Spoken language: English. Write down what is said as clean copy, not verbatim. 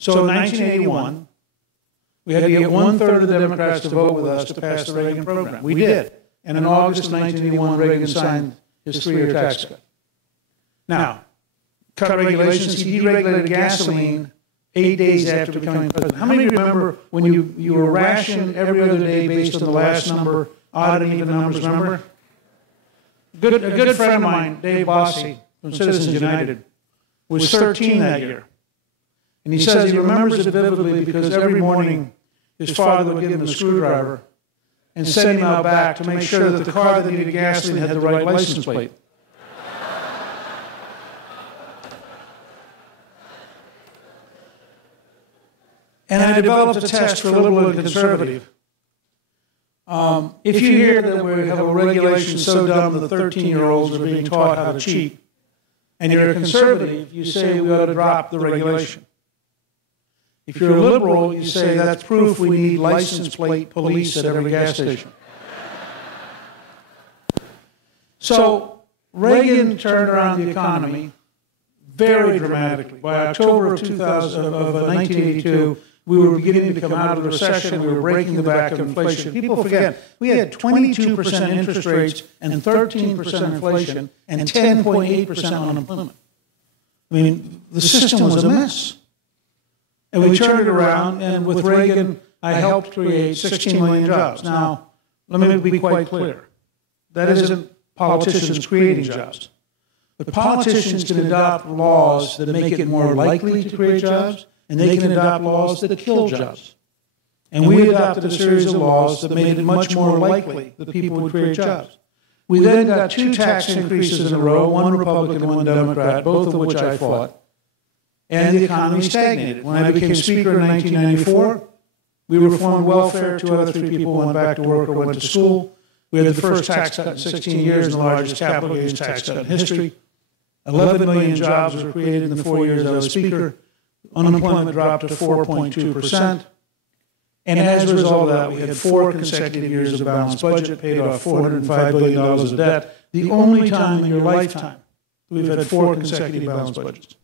So in 1981, we had to get one-third of the Democrats to vote with us to pass the Reagan program. We did. And in August of 1981, Reagan signed his 3-year tax cut. Now, cut regulations, he deregulated gasoline 8 days after becoming president. How many of you remember when you were rationed every other day based on the last number, odd and even numbers, remember? A good friend of mine, Dave Bossie, from Citizens United, was 13 that year. And he says he remembers it vividly because every morning his father would give him a screwdriver and send him out back to make sure that the car that needed gasoline had the right license plate. And I developed a test for a liberal and conservative. If you hear that we have a regulation so dumb that 13-year-olds are being taught how to cheat, and you're a conservative, you say we ought to drop the regulation. If you're a liberal, you say that's proof we need license plate police at every gas station. So Reagan turned around the economy very dramatically. By October of 1982, we were beginning to come out of the recession. We were breaking the back of inflation. People forget, we had 22% interest rates and 13% inflation and 10.8% unemployment. I mean, the system was a mess. And we turned it around, and with Reagan, I helped create 16 million jobs. Now, let me be quite clear. That isn't politicians creating jobs. But politicians can adopt laws that make it more likely to create jobs, and they can adopt laws that kill jobs. And we adopted a series of laws that made it much more likely that people would create jobs. We then got 2 tax increases in a row, one Republican, one Democrat, both of which I fought. And the economy stagnated. When I became Speaker in 1994, we reformed welfare. 2 out of 3 people went back to work or went to school. We had the first tax cut in 16 years and the largest capital gains tax cut in history. 11 million jobs were created in the 4 years I was Speaker. Unemployment dropped to 4.2%. And as a result of that, we had 4 consecutive years of balanced budget, paid off $405 billion of debt, the only time in your lifetime we've had 4 consecutive balanced budgets.